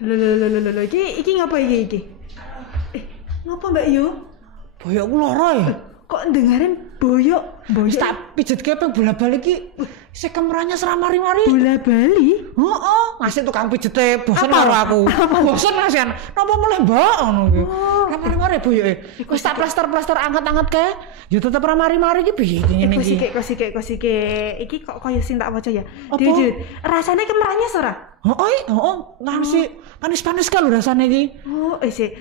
Lho, iki ngapa iki? Ngapa Mbak Yu? Boyokku lara ya. Kok dengerin boyok? Tak pijet kepeng bola-balik iki. Sik kemerannya seramari-mari. Bola Bali? Heeh, ngasih tukang pijete bosen karo aku. Bosen ngasihan. Napa mulai mbak ngono iki. Mari-mari boyoke. Wis tak plaster-plaster angkat-angkat kae. Ya tetep ramari-mari iki piye ngene iki. Kok sik. Iki kok koyo sing tak waca ya. Jujur, rasane kemeranyes ora? Heeh, ngasih panis-panis kan lho rasane iki. Sik.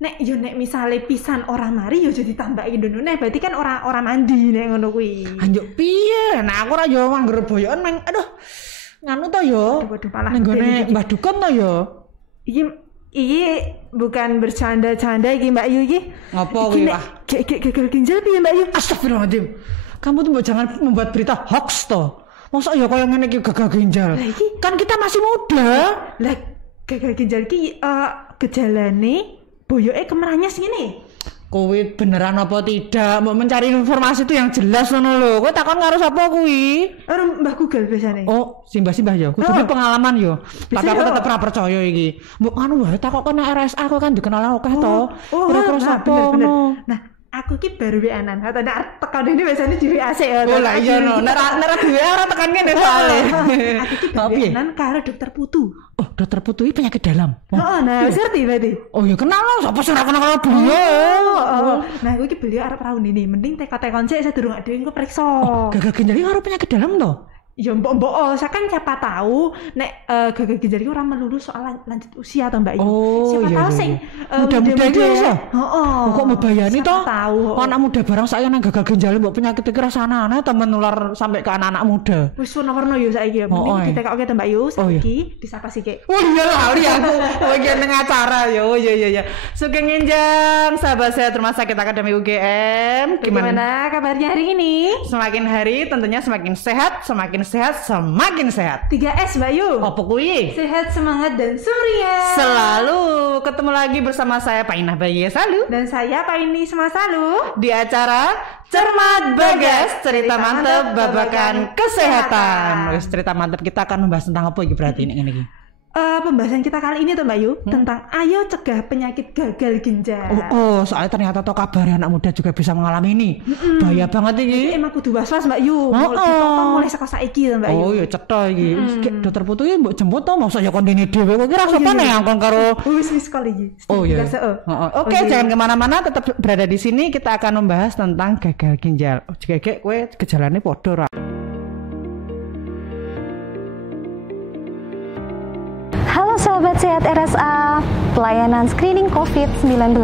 Nek misale pisan ora mari yo jadi tambahin dulu. Berarti kan ora mandi nek ngono kuwi. Anjuk piye? Nah aku ora yo mangger boyokan meng aduh. Nganu to yo. Waduh malah ning gone Mbah Dukun to yo. Iki bukan bercanda-canda iki Mbak Yu iki. Ngopo kuwi wah? Gagal ginjal piye Mbak Yu? Astagfirullahaladzim. Kamu tuh jangan membuat berita hoax toh. Masa ya kaya ngene iki gagal ginjal. Kan kita masih muda. Lah gagal ginjal iki gejalane boyoke kemeranyes ngene. Kuwi beneran apa tidak? Mau mencari informasi itu yang jelas ngono lho. Kowe takon karo sapa kuwi? Karo Mbah Google biasane. Oh, simbah-simbah ya. Kudu pengalaman yo. Tapi aku tetep ora percaya iki. Mbok anu wae takok kena RSA kok kan dikenal akeh to. Kira-kira sapa ngono. Nah, aku ki baru WA-an. Atau nek tekan ini biasanya di WA sik ya. Oh lah iya no. Nek di WA ora tekan ngene soalé. Aku ki baru WA-an karo dokter Putu. Oh, dokter Putu iki penyakit dalam. Nah, wis ngerti berarti. Oh, ya kenal lho, sapa sing ora kenal karo beliau. Nah, aku iki beliau arep raun ini. Mending tekon sik sadurung dhewe engko priksa. Gagal ginjal iki karo penyakit dalam to? Ya mbok saya kan siapa tahu nek gagal ginjal iki ora melulu soal lanjut usia to Mbak Yu. Siapa tahu sing muda-muda iki ya. Heeh. Kok mbebayani to? Tahu. Anak muda barang saya nang gagal ginjal mbok penyakit iki rasane aneh to menular sampai ke anak-anak muda. Wis warna-warna yo saiki. Mending ditekokke to Mbak Yu saiki disapa sik. Oh iya lali aku. Oh iya nang acara yo. Iya. Sugeng ngenjang sahabat saya Rumah Sakit Akademi UGM. Gimana kabarnya hari ini? Semakin hari tentunya semakin sehat, semakin sehat. 3S Mbak Yu. Apa kuwi? Sehat, semangat dan suria. Selalu ketemu lagi bersama saya Pak Inah Bayi Salu dan saya Pak Ini Semasalu di acara Cermat Bagas, cerita mantep babakan kesehatan. Wis cerita mantep kita akan membahas tentang apa iki berarti ini. Pembahasan kita kali ini tuh Mbak Yu tentang ayo cegah penyakit gagal ginjal. Soalnya ternyata toh kabar anak muda juga bisa mengalami ini. Bahaya banget ini. Emang kudu was-was Mbak Yu. Mulai saka saiki Mbak Yu. Oh ya cetha iki. Dokter Putu iki mbok jemput to masa ya kondene dhewe kok kira sapa nek angkon karo wis kali iki. Oh iya. Oke, jangan kemana-mana, tetap berada di sini. Kita akan membahas tentang gagal ginjal. Jek kowe gejalane padha ra? Halo sahabat sehat RSA, pelayanan screening COVID-19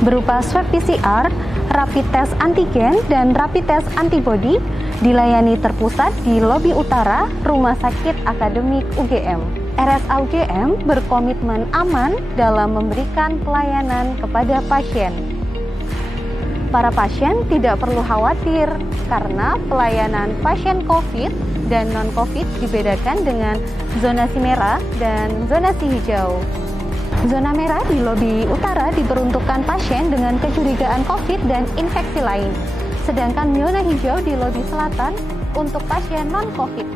berupa swab PCR, rapid test antigen, dan rapid test antibody dilayani terpusat di lobi utara Rumah Sakit Akademik UGM. RSA UGM berkomitmen aman dalam memberikan pelayanan kepada pasien. Para pasien tidak perlu khawatir karena pelayanan pasien COVID dan non-COVID dibedakan dengan zonasi merah dan zonasi hijau. Zona merah di lobi utara diperuntukkan pasien dengan kecurigaan COVID dan infeksi lain. Sedangkan zona hijau di lobi selatan untuk pasien non-COVID.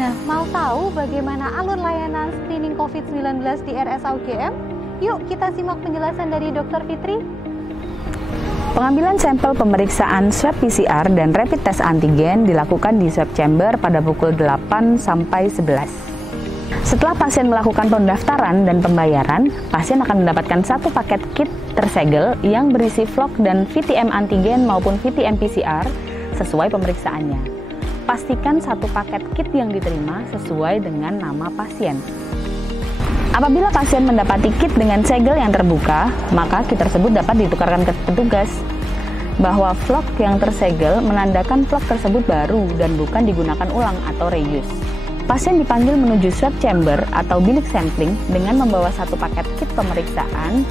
Nah, mau tahu bagaimana alur layanan screening COVID-19 di RSA UGM? Yuk kita simak penjelasan dari Dr. Fitri. Pengambilan sampel pemeriksaan swab PCR dan rapid test antigen dilakukan di swab chamber pada pukul 8 sampai 11. Setelah pasien melakukan pendaftaran dan pembayaran, pasien akan mendapatkan satu paket kit tersegel yang berisi vlog dan VTM antigen maupun VTM PCR sesuai pemeriksaannya. Pastikan satu paket kit yang diterima sesuai dengan nama pasien. Apabila pasien mendapati kit dengan segel yang terbuka, maka kit tersebut dapat ditukarkan ke petugas. Bahwa vlog yang tersegel menandakan vlog tersebut baru dan bukan digunakan ulang atau reuse. Pasien dipanggil menuju swab chamber atau bilik sampling dengan membawa satu paket kit pemeriksaan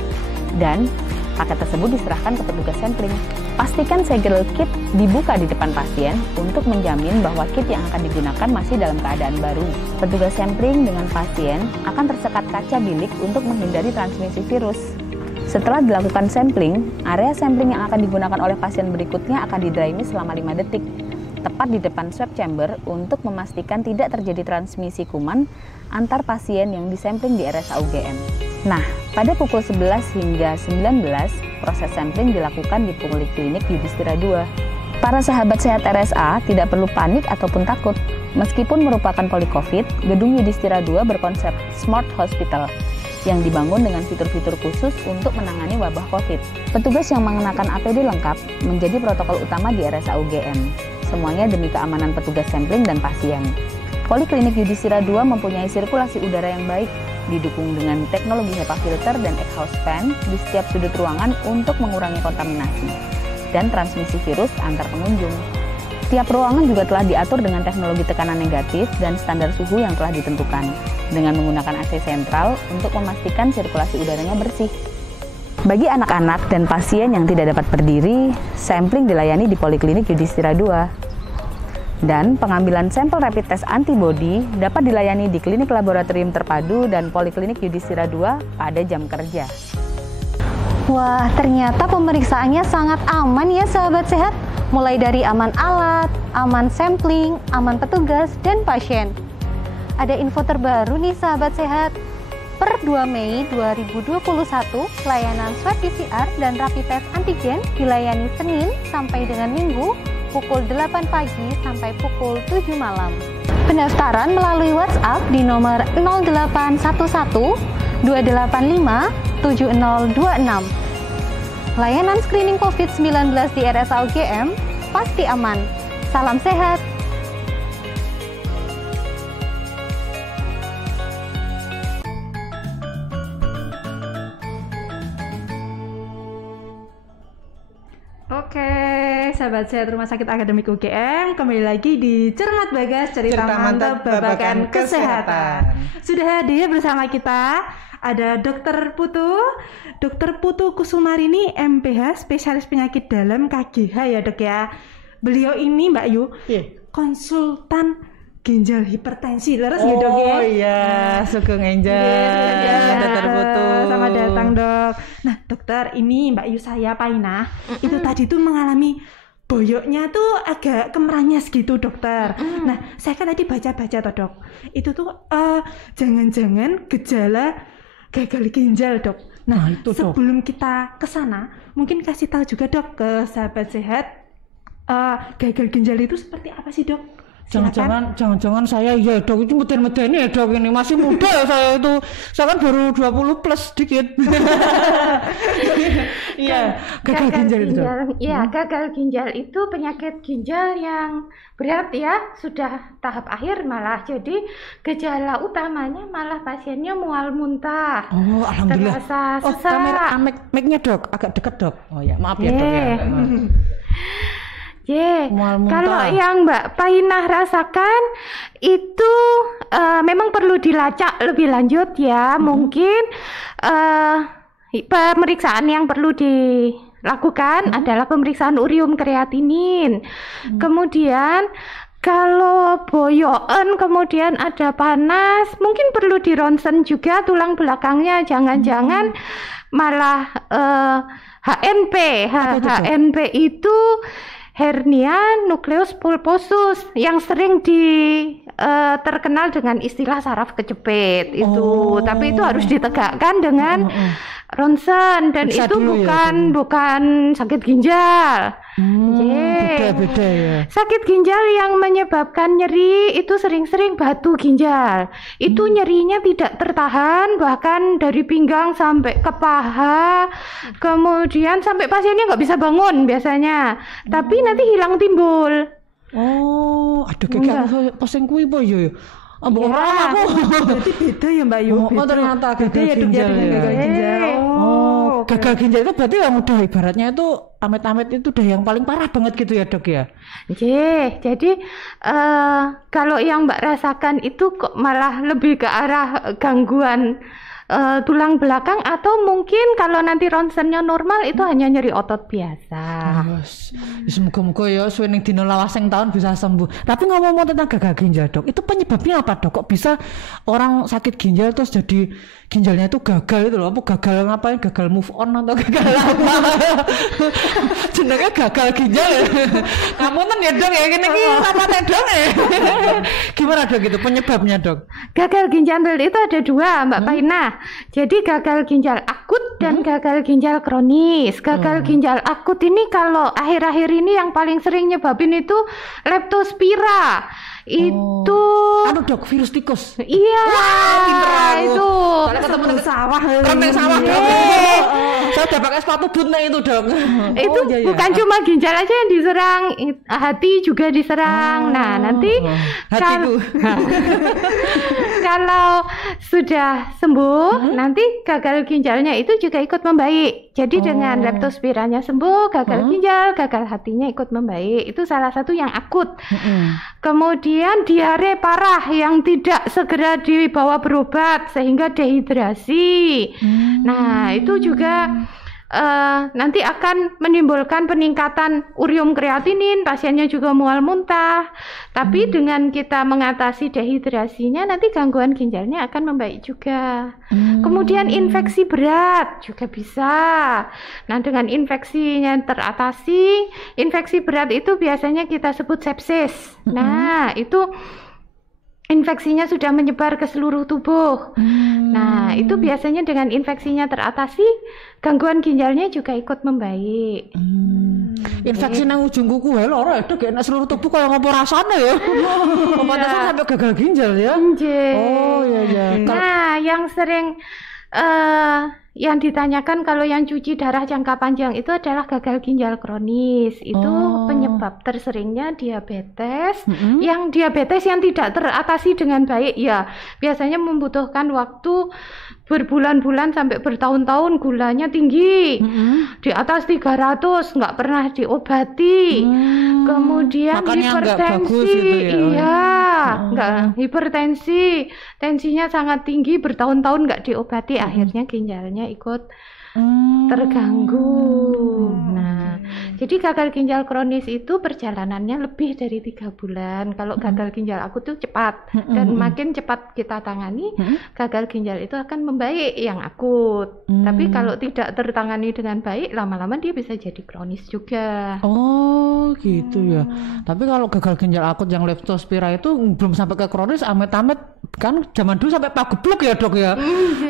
dan paket tersebut diserahkan ke petugas sampling. Pastikan segel kit dibuka di depan pasien untuk menjamin bahwa kit yang akan digunakan masih dalam keadaan baru. Petugas sampling dengan pasien akan tersekat kaca bilik untuk menghindari transmisi virus. Setelah dilakukan sampling, area sampling yang akan digunakan oleh pasien berikutnya akan di dry mist selama 5 detik. tepat di depan swab chamber untuk memastikan tidak terjadi transmisi kuman antar pasien yang disampling di RSA UGM. Nah, pada pukul 11 hingga 19, proses sampling dilakukan di Poliklinik Yudhistira 2. Para sahabat sehat RSA tidak perlu panik ataupun takut. Meskipun merupakan Policovid, gedung Yudhistira 2 berkonsep Smart Hospital yang dibangun dengan fitur-fitur khusus untuk menangani wabah COVID. Petugas yang mengenakan APD lengkap menjadi protokol utama di RSA UGM. Semuanya demi keamanan petugas sampling dan pasien. Poliklinik Yudhistira 2 mempunyai sirkulasi udara yang baik, didukung dengan teknologi HEPA filter dan exhaust fan di setiap sudut ruangan untuk mengurangi kontaminasi dan transmisi virus antar pengunjung. Tiap ruangan juga telah diatur dengan teknologi tekanan negatif dan standar suhu yang telah ditentukan, dengan menggunakan AC sentral untuk memastikan sirkulasi udaranya bersih. Bagi anak-anak dan pasien yang tidak dapat berdiri, sampling dilayani di Poliklinik Yudhistira 2. Dan pengambilan sampel rapid test antibody dapat dilayani di klinik laboratorium terpadu dan Poliklinik Yudhistira 2 pada jam kerja. Wah, ternyata pemeriksaannya sangat aman ya sahabat sehat. Mulai dari aman alat, aman sampling, aman petugas, dan pasien. Ada info terbaru nih sahabat sehat. Per 2 Mei 2021, layanan swab PCR dan rapid test antigen dilayani Senin sampai dengan Minggu pukul 8 pagi sampai pukul 7 malam. Pendaftaran melalui WhatsApp di nomor 0811 285 7026. Layanan screening COVID-19 di RSA UGM pasti aman. Salam sehat. Oke, sahabat sehat Rumah Sakit Akademik UGM, kembali lagi di Cermat Bagas, cerita mantap babakan kesehatan. Sudah hadir bersama kita ada Dr. Putu Kusumarini, MPH, spesialis penyakit dalam KGH ya dok ya. Beliau ini Mbak Yu, konsultan ginjal hipertensi, leres ya dok ya? Oh iya, Sugeng Angel, Dr. Putu. Selamat datang dok. Nah dokter, ini Mbak Yu saya Painah, itu tadi tuh mengalami boyoknya tuh agak kemeranyas gitu dokter. Nah saya kan tadi baca-baca toh dok, itu tuh jangan-jangan gejala gagal ginjal dok. Nah itu sebelum kita ke sana, mungkin kasih tahu juga dok ke sahabat sehat, gagal ginjal itu seperti apa sih dok? Jangan-jangan saya ya dok, itu meden-meden ya dok, ini masih muda ya saya kan baru 20 plus dikit. Iya, gagal ginjal itu. Iya, gagal ginjal itu penyakit ginjal yang berat ya, sudah tahap akhir malah. Jadi gejala utamanya malah pasiennya mual muntah. Oh, alhamdulillah. Terasa sesak. Kamera mic-nya dok, agak dekat dok. Oh ya, maaf ya dok ya. Kalau yang Mbak Painah rasakan itu memang perlu dilacak lebih lanjut ya. Mungkin pemeriksaan yang perlu dilakukan adalah pemeriksaan urium kreatinin. Kemudian kalau boyoken kemudian ada panas, mungkin perlu di ronsen juga tulang belakangnya. Jangan-jangan malah HNP. HNP itu hernia nucleus pulposus yang sering terkenal dengan istilah saraf kejepit itu. Tapi itu harus ditegakkan dengan ronsen dan itu bukan sakit ginjal. Beda-beda ya. Sakit ginjal yang menyebabkan nyeri itu sering-sering batu ginjal. Itu nyerinya tidak tertahan, bahkan dari pinggang sampai ke paha, kemudian sampai pasiennya nggak bisa bangun biasanya. Tapi nanti hilang timbul. Oh, aduh kayak pusing kuwi po yo. Ambok ora aku. Berarti beda ya Mbak Yu. Oh, ternyata gagal ginjal. Gagal ginjal itu berarti yang udah ibaratnya itu amit-amit itu udah yang paling parah banget gitu ya dok ya. Jadi kalau yang Mbak rasakan itu kok malah lebih ke arah gangguan tulang belakang, atau mungkin kalau nanti ronsennya normal itu hanya nyeri otot biasa. Semoga-moga ya suwe ning dina lawasing tahun bisa sembuh. Tapi ngomong-ngomong tentang gagal ginjal, Dok, itu penyebabnya apa, Dok? Kok bisa orang sakit ginjal terus jadi ginjalnya itu gagal itu loh? Apa gagal ngapain? Gagal move on atau gagal apa? Jenenge gagal ginjal ya. Ngapunten ya, Dok, ya gini apa teh, Dok? Gimana, Dok, itu penyebabnya, Dok? Gagal ginjal itu ada dua, Mbak Paina. Jadi gagal ginjal akut dan gagal ginjal kronis. Gagal ginjal akut ini kalau akhir-akhir ini yang paling sering nyebabin itu leptospira. Itu Dok, virus tikus. Iya. Itu. Kalau ketemu di sawah, kerendeng sawah, Dok. Saya udah pakai sepatu bootnya itu, Dok. Itu bukan cuma ginjal aja yang diserang, hati juga diserang. Nah, nanti kalau sudah sembuh, nanti gagal ginjalnya itu juga ikut membaik. Jadi dengan leptospiranya sembuh, gagal ginjal, gagal hatinya ikut membaik. Itu salah satu yang akut. Kemudian diare parah yang tidak segera dibawa berobat sehingga dehidrasi. Nah, itu juga nanti akan menimbulkan peningkatan urium kreatinin, pasiennya juga mual muntah. Tapi dengan kita mengatasi dehidrasinya, nanti gangguan ginjalnya akan membaik juga. Kemudian infeksi berat juga bisa. Nah, dengan infeksinya teratasi, infeksi berat itu biasanya kita sebut sepsis. Nah, itu infeksinya sudah menyebar ke seluruh tubuh. Nah, itu biasanya dengan infeksinya teratasi, gangguan ginjalnya juga ikut membaik. Infeksi nang ujung kuku wae loro ya, Dok, ya seluruh tubuh kaya ngopo rasane ya. Pantesan sampai gagal ginjal ya. Oh iya. Nah, yang sering yang ditanyakan kalau yang cuci darah jangka panjang itu adalah gagal ginjal kronis. Itu penyebab terseringnya diabetes. Yang diabetes yang tidak teratasi dengan baik ya biasanya membutuhkan waktu berbulan-bulan sampai bertahun-tahun, gulanya tinggi di atas 300, nggak pernah diobati. Kemudian makanya hipertensi, gitu ya. nggak hipertensi, tensinya sangat tinggi bertahun-tahun nggak diobati, akhirnya ginjalnya ikut terganggu. Nah, jadi gagal ginjal kronis itu perjalanannya lebih dari 3 bulan. Kalau gagal ginjal akut itu cepat, dan makin cepat kita tangani, gagal ginjal itu akan membaik yang akut. Tapi kalau tidak tertangani dengan baik, lama-lama dia bisa jadi kronis juga. Oh gitu ya. Tapi kalau gagal ginjal akut yang leptospira itu belum sampai ke kronis, amit-amit kan zaman dulu sampai pagebluk ya, Dok ya.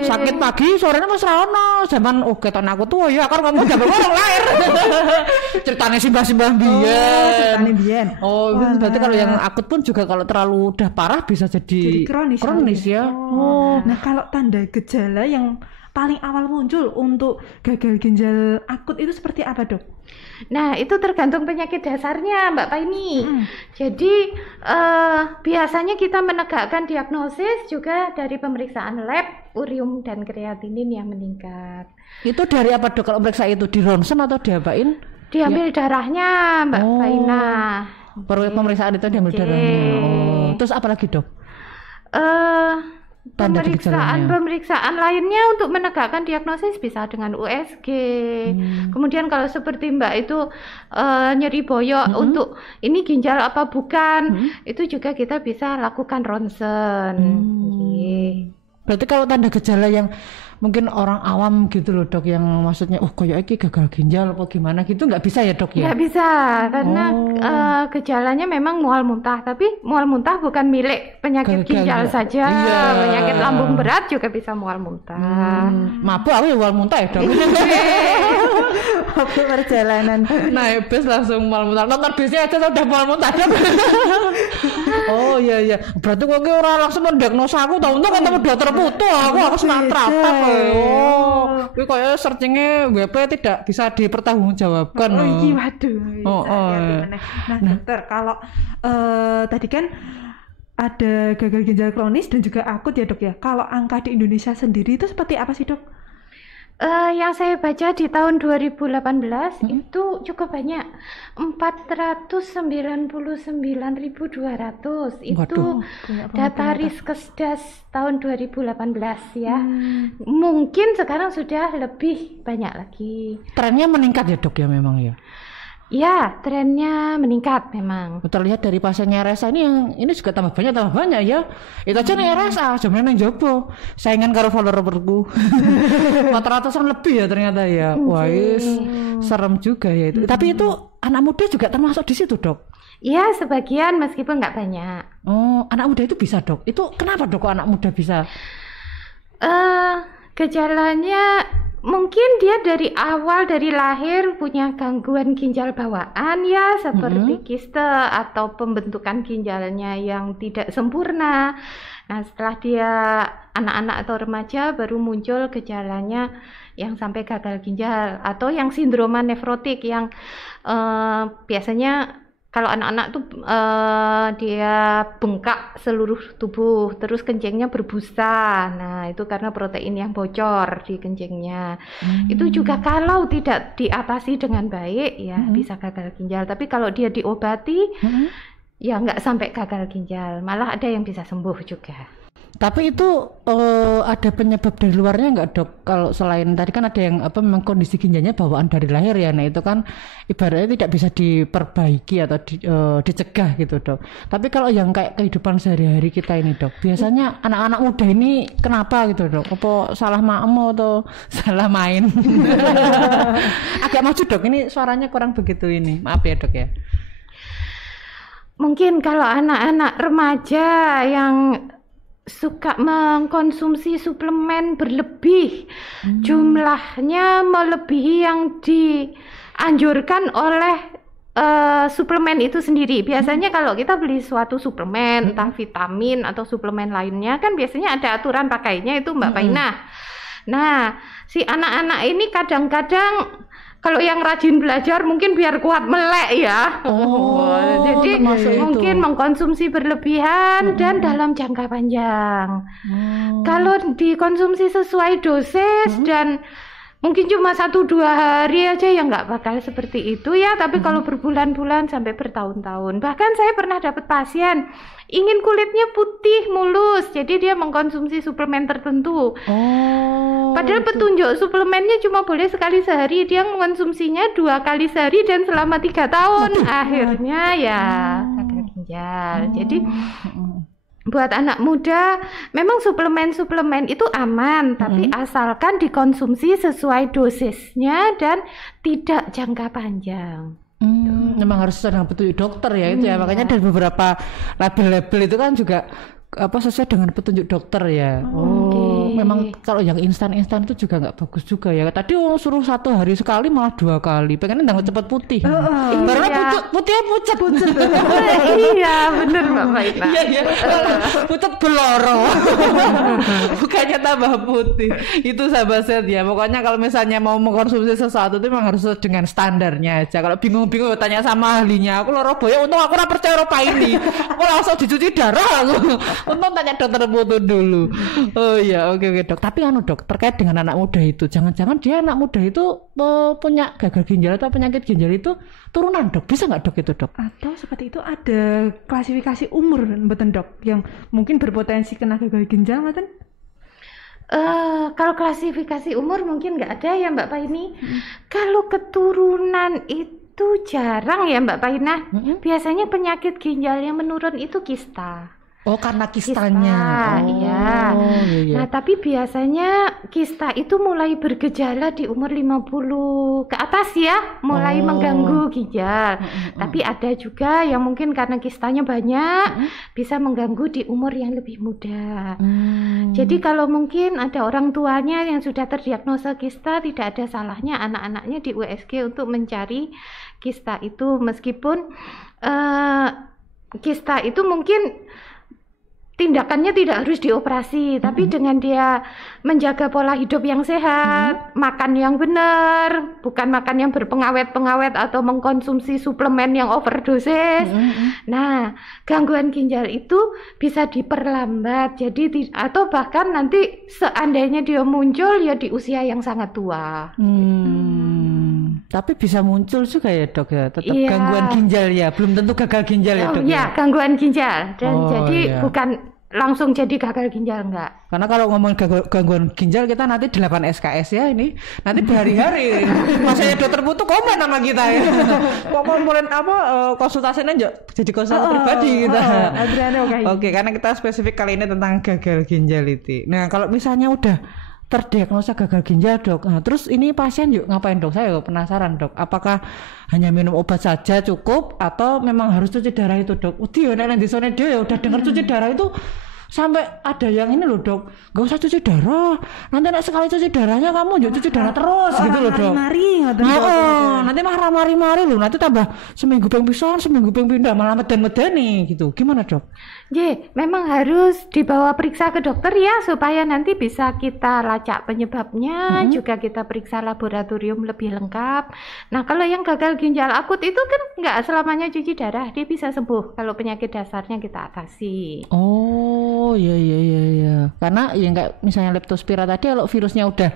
Sakit pagi sorenya mas rawono. Zaman keton aku tuh ya kan ngomong zaman orang lahir. Ceritanya simbah-simbah biyen. Oh, berarti kalau yang akut pun juga kalau terlalu udah parah bisa jadi kronis ya. Nah, kalau tanda gejala yang paling awal muncul untuk gagal ginjal akut itu seperti apa, Dok? Nah, itu tergantung penyakit dasarnya, Mbak Paini. Jadi biasanya kita menegakkan diagnosis juga dari pemeriksaan lab, urium dan kreatinin yang meningkat. Itu dari apa, Dok? Kalau periksa itu di ronsen atau diapain? Diambil darahnya, Mbak Paina. Pemeriksaan itu diambil darahnya. Terus apa lagi, Dok? Pemeriksaan lainnya untuk menegakkan diagnosis bisa dengan USG. Kemudian kalau seperti Mbak itu nyeri boyok untuk ini ginjal apa bukan, itu juga kita bisa lakukan ronsen. Berarti kalau tanda gejala yang mungkin orang awam gitu loh, Dok, yang maksudnya kayak iki gagal ginjal apa gimana gitu nggak bisa ya, Dok ya? Nggak bisa, karena gejalanya memang mual muntah, tapi mual muntah bukan milik penyakit ginjal saja. Penyakit lambung berat juga bisa mual muntah. Mabuk aku ya mual muntah ya, Dok. Waktu perjalanan naik bis langsung mual muntah, nonton bisnya aja udah mual muntah, Dok. Oh iya. Berarti kok orang langsung mendiagnosa aku, tau kan ketemu dokter putu, aku harus nantratap. Ini kayaknya searchingnya WP tidak bisa dipertanggungjawabkan. Waduh. Nah, dokter, kalau tadi kan ada gagal ginjal kronis dan juga akut ya, Dok ya. Kalau angka di Indonesia sendiri itu seperti apa sih, Dok? Yang saya baca di tahun 2018 itu cukup banyak, 499.200 itu. Waduh, data Riskesdas tahun 2018 ya. Mungkin sekarang sudah lebih banyak lagi. Trennya meningkat ya dok ya memang ya? Ya, trennya meningkat memang. Terlihat dari pasiennya RSA ini juga tambah banyak ya. Itu aja nih RSA, sebenarnya yang jopo. Saingan karo followerku. 400-an lebih ya ternyata ya. Wah, serem juga ya itu. Tapi itu anak muda juga termasuk di situ, Dok? Ya, sebagian meskipun nggak banyak. Oh, anak muda itu bisa, Dok? Itu kenapa, Dok, kok anak muda bisa? Gejalanya mungkin dia dari awal, dari lahir punya gangguan ginjal bawaan ya, seperti kiste atau pembentukan ginjalnya yang tidak sempurna. Nah, setelah dia anak-anak atau remaja baru muncul gejalanya yang sampai gagal ginjal atau yang sindroma nefrotik yang biasanya kalau anak-anak tuh dia bengkak seluruh tubuh, terus kencingnya berbusa. Nah, itu karena protein yang bocor di kencingnya. Itu juga kalau tidak diatasi dengan baik, ya bisa gagal ginjal. Tapi kalau dia diobati, ya nggak sampai gagal ginjal. Malah ada yang bisa sembuh juga. Tapi itu ada penyebab dari luarnya nggak, Dok? Kalau selain tadi kan ada yang memang kondisi ginjalnya bawaan dari lahir ya. Nah itu kan ibaratnya tidak bisa diperbaiki atau dicegah gitu, Dok. Tapi kalau yang kayak kehidupan sehari-hari kita ini, Dok, biasanya anak-anak muda ini kenapa gitu, Dok? Apa salah maem atau salah main? Agak maju, Dok. Ini suaranya kurang begitu ini. Maaf ya, Dok ya. Mungkin kalau anak-anak remaja yang suka mengkonsumsi suplemen berlebih, jumlahnya melebihi yang dianjurkan oleh suplemen itu sendiri. Biasanya kalau kita beli suatu suplemen, entah vitamin atau suplemen lainnya, kan biasanya ada aturan pakainya itu Mbak Painah. Nah, si anak-anak ini kadang-kadang kalau yang rajin belajar mungkin biar kuat melek ya. Jadi mungkin mengkonsumsi berlebihan dan dalam jangka panjang. Kalau dikonsumsi sesuai dosis dan mungkin cuma 1-2 hari aja ya nggak bakal seperti itu ya. Tapi kalau berbulan-bulan sampai bertahun-tahun. Bahkan saya pernah dapat pasien ingin kulitnya putih mulus, jadi dia mengkonsumsi suplemen tertentu. Padahal petunjuk suplemennya cuma boleh sekali sehari, dia mengkonsumsinya 2 kali sehari dan selama 3 tahun. Akhirnya ya gagal ginjal. Jadi buat anak muda memang suplemen-suplemen itu aman, tapi asalkan dikonsumsi sesuai dosisnya dan tidak jangka panjang. Memang harus sesuai dengan petunjuk dokter ya itu ya. Makanya dari beberapa label-label itu kan juga sesuai dengan petunjuk dokter ya. Memang kalau yang instan-instan itu juga nggak bagus juga ya. Tadi suruh 1 hari sekali malah 2 kali. Pengennya nggak cepat putih. Karena putihnya pucat. Iya bener Mbak Maina. Iya. Pucat beloro. Bukannya tambah putih. Itu sahabat sehat ya. Pokoknya kalau misalnya mau mengkonsumsi sesuatu itu memang harus dengan standarnya aja. Kalau bingung-bingung tanya sama ahlinya. Aku loro boyo, untung aku ora percaya Eropa ini. Aku langsung dicuci darah aku. Untung tanya dokter putu dulu. Oh iya, oke Dok. Tapi Dok, terkait dengan anak muda itu, jangan-jangan dia anak muda itu punya gagal ginjal atau penyakit ginjal itu turunan, Dok. Bisa nggak, Dok, itu, Dok? Atau seperti itu ada klasifikasi umur mboten, Dok, yang mungkin berpotensi kena gagal ginjal mboten? Kalau klasifikasi umur mungkin nggak ada ya Mbak Paini. Kalau keturunan itu jarang ya Mbak Paina. Biasanya penyakit ginjal yang menurun itu kista. Oh, karena kistanya. Iya. Nah, tapi biasanya kista itu mulai bergejala di umur 50 ke atas ya, mulai mengganggu ginjal. Tapi ada juga yang mungkin karena kistanya banyak, bisa mengganggu di umur yang lebih muda. Jadi kalau mungkin ada orang tuanya yang sudah terdiagnosa kista, tidak ada salahnya anak-anaknya di USG untuk mencari kista itu, meskipun kista itu mungkin tindakannya tidak harus dioperasi, tapi dengan dia menjaga pola hidup yang sehat, makan yang benar, bukan makan yang berpengawet-pengawet atau mengkonsumsi suplemen yang overdosis. Nah, gangguan ginjal itu bisa diperlambat, jadi atau bahkan nanti seandainya dia muncul ya di usia yang sangat tua. Tapi bisa muncul juga ya dok ya, tetap gangguan ginjal ya, belum tentu gagal ginjal ya dok ya? Gangguan ginjal, dan jadi bukan langsung jadi gagal ginjal, enggak. Karena kalau ngomong gangguan ginjal kita nanti 8 SKS ya ini, nanti berhari-hari masanya dokter butuh komen sama kita ya. Komponen konsultasinya jadi konsultan pribadi kita. Oke, karena kita spesifik kali ini tentang gagal ginjal itu. Nah kalau misalnya udah terdiagnosa gagal ginjal dok, nah, terus ini pasien yuk ngapain dok? Saya penasaran dok, apakah hanya minum obat saja cukup atau memang harus cuci darah itu dok? Udah nek di sana dia udah dengar cuci darah itu sampai ada yang ini loh dok, gak usah cuci darah, nanti sekali cuci darahnya kamu yuk cuci darah terus gitu loh dok. Nanti marah mari loh, nanti tambah seminggu ping pisan, seminggu ping pindah malah meden-medeni gitu. Gimana dok? Memang harus dibawa periksa ke dokter ya, supaya nanti bisa kita lacak penyebabnya, juga kita periksa laboratorium lebih lengkap. Nah kalau yang gagal ginjal akut itu kan nggak selamanya cuci darah, dia bisa sembuh kalau penyakit dasarnya kita atasi. Oh iya. Karena ya nggak misalnya leptospira tadi, kalau virusnya udah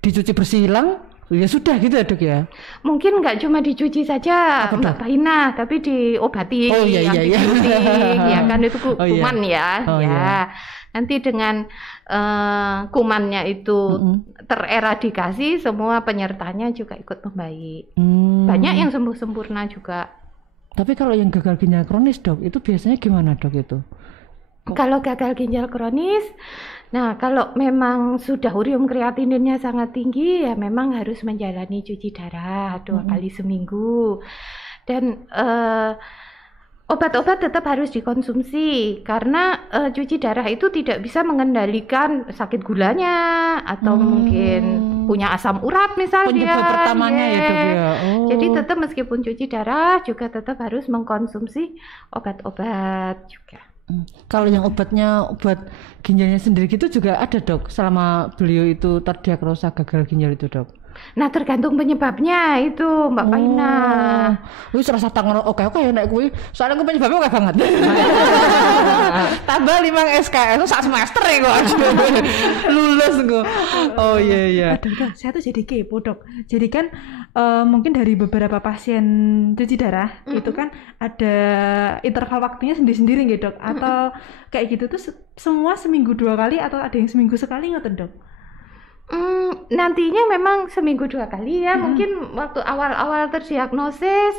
dicuci bersih hilang, ya sudah gitu ya dok ya. Mungkin nggak cuma dicuci saja Mbak Baina, tapi diobati ya kan itu kuman Nanti dengan kumannya itu tereradikasi, semua penyertanya juga ikut membaik. Banyak yang sembuh sempurna juga. Tapi kalau yang gagal ginjal kronis dok, itu biasanya gimana dok itu? Kalau gagal ginjal kronis, nah kalau memang sudah urium kreatininnya sangat tinggi, ya memang harus menjalani cuci darah 2 kali seminggu. Dan obat-obat tetap harus dikonsumsi, karena cuci darah itu tidak bisa mengendalikan sakit gulanya atau mungkin punya asam urat misalnya. Penyebab pertamanya ya dok ya. Jadi tetap meskipun cuci darah juga tetap harus mengkonsumsi obat-obat juga. Kalau yang obat ginjalnya sendiri gitu juga ada dok, selama beliau itu terdiagnosa gagal ginjal itu dok? Nah tergantung penyebabnya itu Mbak Paina. Wis rasa tangan oke ya nek kuwi. Soalnya kuwi penyebabnya oke banget. Tambah 5 SKS sak semester ya kok. Lulus kok. Oh iya. Dok, saya tuh jadi kepo dok. Jadi kan mungkin dari beberapa pasien cuci darah itu kan ada interval waktunya sendiri-sendiri gitu dok. Atau kayak gitu tuh semua seminggu 2 kali atau ada yang seminggu sekali ngoten dok? Nantinya memang seminggu 2 kali ya. Mungkin waktu awal-awal terdiagnosis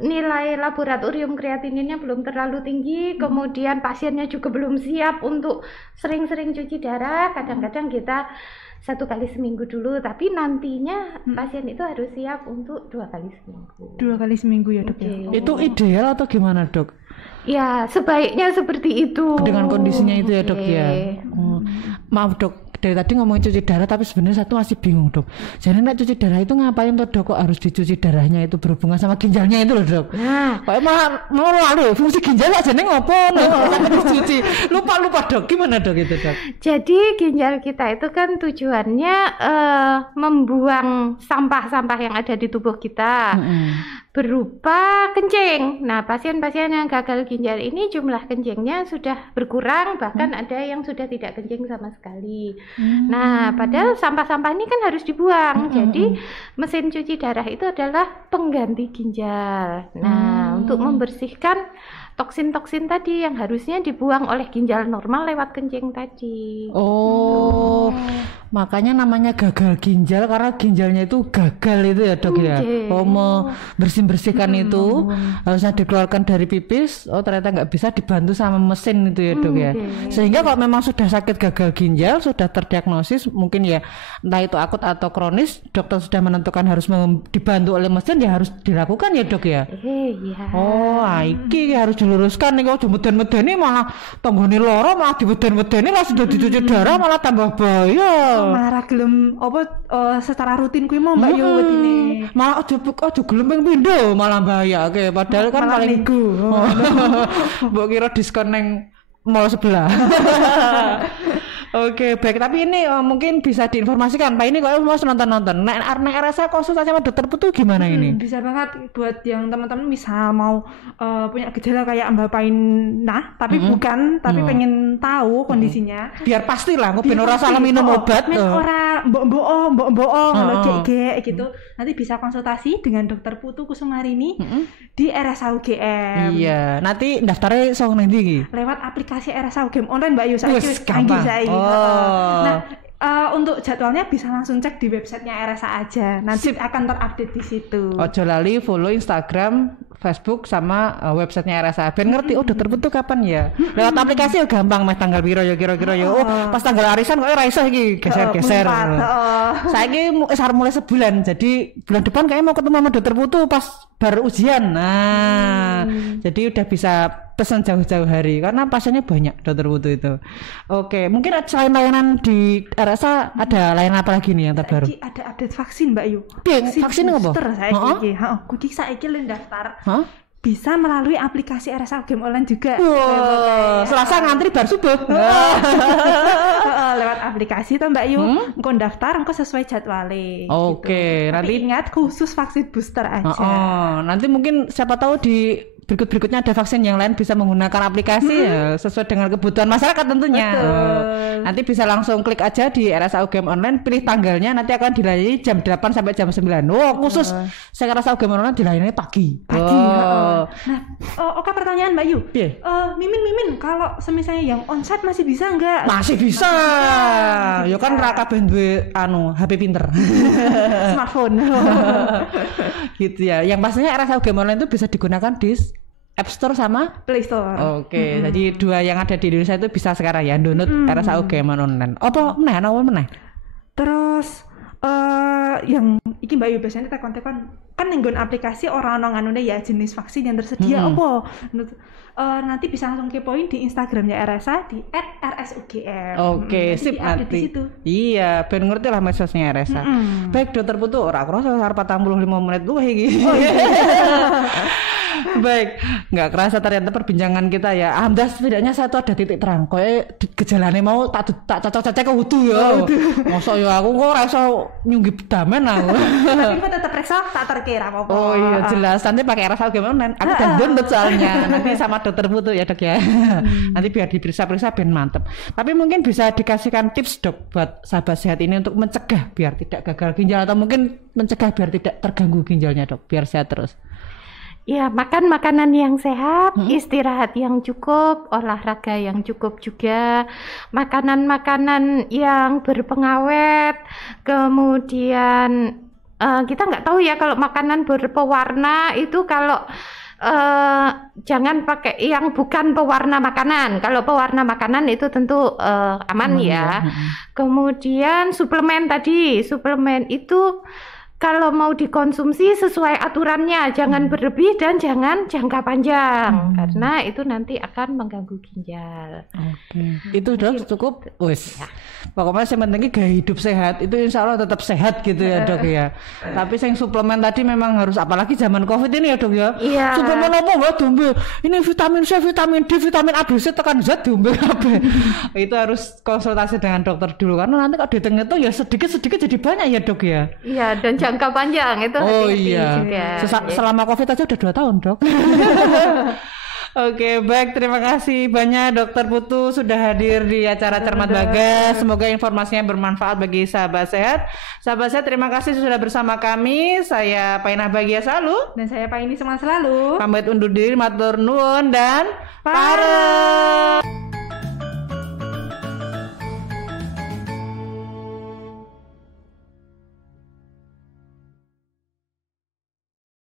nilai laboratorium kreatininnya belum terlalu tinggi, kemudian pasiennya juga belum siap untuk sering-sering cuci darah. Kadang-kadang kita 1 kali seminggu dulu, tapi nantinya pasien itu harus siap untuk 2 kali seminggu. 2 kali seminggu ya dok. Itu ideal atau gimana dok? Ya sebaiknya seperti itu dengan kondisinya itu ya dok ya. Maaf dok, dari tadi ngomongin cuci darah tapi sebenarnya satu masih bingung dok. Jadi nek cuci darah itu ngapain tuh dok, kok harus dicuci darahnya itu berhubungan sama ginjalnya itu loh dok? Nah, kayak mau lalu fungsi ginjal aja nih ngopo sampai dicuci. Lupa dok, gimana dok itu dok? Jadi ginjal kita itu kan tujuannya membuang sampah-sampah yang ada di tubuh kita berupa kencing. Nah pasien-pasien yang gagal ginjal ini jumlah kencingnya sudah berkurang, bahkan ada yang sudah tidak kencing sama sekali. Nah padahal sampah-sampah ini kan harus dibuang. Jadi mesin cuci darah itu adalah pengganti ginjal. Nah untuk membersihkan toksin-toksin tadi yang harusnya dibuang oleh ginjal normal lewat kencing tadi. Makanya namanya gagal ginjal karena ginjalnya itu gagal itu ya dok ya. Mau bersihkan itu harusnya dikeluarkan dari pipis. Ternyata nggak bisa dibantu sama mesin itu ya dok ya. Sehingga kalau memang sudah sakit gagal ginjal, sudah terdiagnosis mungkin ya entah itu akut atau kronis, dokter sudah menentukan harus dibantu oleh mesin, ya harus dilakukan ya dok ya. Iki harus diluruskan nih, kalau meden-medeni malah tanggane loro, malah dibeden-medeni langsung sudah dicuci darah malah tambah bahaya. Malah gelem secara rutin kuwi mau Mbak yo wetine. Malah aja gelem ping pindho malah bahaya. Padahal kan paling mbok kira diskon neng mall sebelah. Oke, baik. Tapi ini mungkin bisa diinformasikan, Pak, ini kalau mau nonton. Nek RSA konsultasi sama dokter putu gimana ini? Bisa banget buat yang teman-teman misal mau punya gejala kayak Mbak Painah, tapi bukan, tapi pengen tahu kondisinya. Biar pastilah, aku ben ora salah minum obat. Ora mbok-mbok gitu. Nanti bisa konsultasi dengan dokter putu Kusumarini di RSA UGM. Iya, nanti daftarnya soal nanti iki. Lewat aplikasi RSA UGM online Mbak Yu, wis gampang. Nah, untuk jadwalnya bisa langsung cek di websitenya RSA aja. Nanti akan terupdate di situ. Ojo lali follow Instagram, Facebook sama websitenya RSA. Ben ngerti dokter putu kapan ya. Lewat aplikasi ya gampang, meh tanggal piro ya kira-kira ya. Pas tanggal arisan kok ora iso iki geser-geser. Saiki mulai sebulan. Jadi bulan depan kayaknya mau ketemu sama dokter putu pas baru ujian. Nah, jadi udah bisa pesan jauh-jauh hari karena pasiennya banyak dokter putu itu. Oke, mungkin selain layanan di RSA ada layanan apa lagi nih yang terbaru? Ada update vaksin Mbak Yu. Vaksin apa? Kuki saiki daftar. Bisa melalui aplikasi RSA UGM online juga. Selasa ngantri bar subuh. Lewat aplikasi tuh Mbak Yu, engko daftar engko sesuai jadwalnya. Oke, gitu. Nanti ingat khusus vaksin booster aja. Nanti mungkin siapa tahu di berikutnya ada vaksin yang lain bisa menggunakan aplikasi ya, sesuai dengan kebutuhan masyarakat tentunya. Nanti bisa langsung klik aja di RSA UGM online, pilih tanggalnya, nanti akan dilayani jam 8 sampai jam 9. Khusus saya RSA UGM online dilayani pagi. Nah, oke, pertanyaan Mbak Yu. Mimin kalau semisalnya yang onsite masih bisa enggak? Masih bisa. Ya kan raka ben duwe HP pinter. Smartphone. Gitu ya. Yang pastinya RSA UGM online itu bisa digunakan di App Store sama Play Store. Oke, jadi dua yang ada di Indonesia itu bisa sekarang ya download RSA UGM online. Apa meneh? Terus yang iki Mbak Yu biasanya tekon-tekon kan nggon aplikasi orang nganu ya jenis vaksin yang tersedia apa? Nanti bisa langsung kepoin di Instagramnya RSA di @rsugm. Oke, sip nanti. Iya, ben ngerti lah medsosnya RSA. Baik dokter putu, ora kerasa arep 45 menit luwih iki. Baik, nggak kerasa ternyata perbincangan kita ya. Alhamdulillah setidaknya saya tuh ada titik terang. Kayak gejalane mau tak cocok-cocok ke wudu ya. Mosok ya aku kok ora iso nyunggih damen aku. Tapi kok tetep reksa tak terkira apa-apa. Oh iya jelas, nanti pakai RSA UGM online. Aku udah download soalnya. Nanti sama dokter putu ya Dok ya. Nanti biar diperiksa-periksa ben mantep. Tapi mungkin bisa dikasihkan tips Dok buat sahabat sehat ini untuk mencegah biar tidak gagal ginjal atau mungkin mencegah biar tidak terganggu ginjalnya Dok, biar sehat terus. Ya, makan makanan yang sehat, istirahat yang cukup, olahraga yang cukup juga, makanan-makanan yang berpengawet, kemudian kita nggak tahu ya kalau makanan berpewarna itu kalau jangan pakai yang bukan pewarna makanan. Kalau pewarna makanan itu tentu aman ya. Kemudian suplemen itu kalau mau dikonsumsi sesuai aturannya, jangan berlebih dan jangan jangka panjang, karena itu nanti akan mengganggu ginjal. Oke, itu Dok cukup, wis. Ya. Pokoknya yang penting gaya hidup sehat, itu insya Allah tetap sehat gitu ya Dok ya. Tapi yang suplemen tadi memang harus, apalagi zaman COVID ini ya Dok ya. Iya. Suplemen apa Mbak dombe? Ini vitamin C, vitamin D, vitamin A, B, C tekan Z dombe kabeh. Itu harus konsultasi dengan dokter dulu karena nanti kalau ditengah itu ya sedikit jadi banyak ya Dok ya. Iya, dan jangka panjang itu hati-hati juga. Selama COVID aja udah 2 tahun Dok. Oke, baik, terima kasih banyak Dokter Putu sudah hadir di acara Cermat Bagas. Semoga informasinya bermanfaat bagi sahabat sehat. Sahabat sehat, terima kasih sudah bersama kami. Saya Painah Bahagia Selalu dan saya Paini Semangat Selalu. Pamit undur diri, matur nuwun dan pare.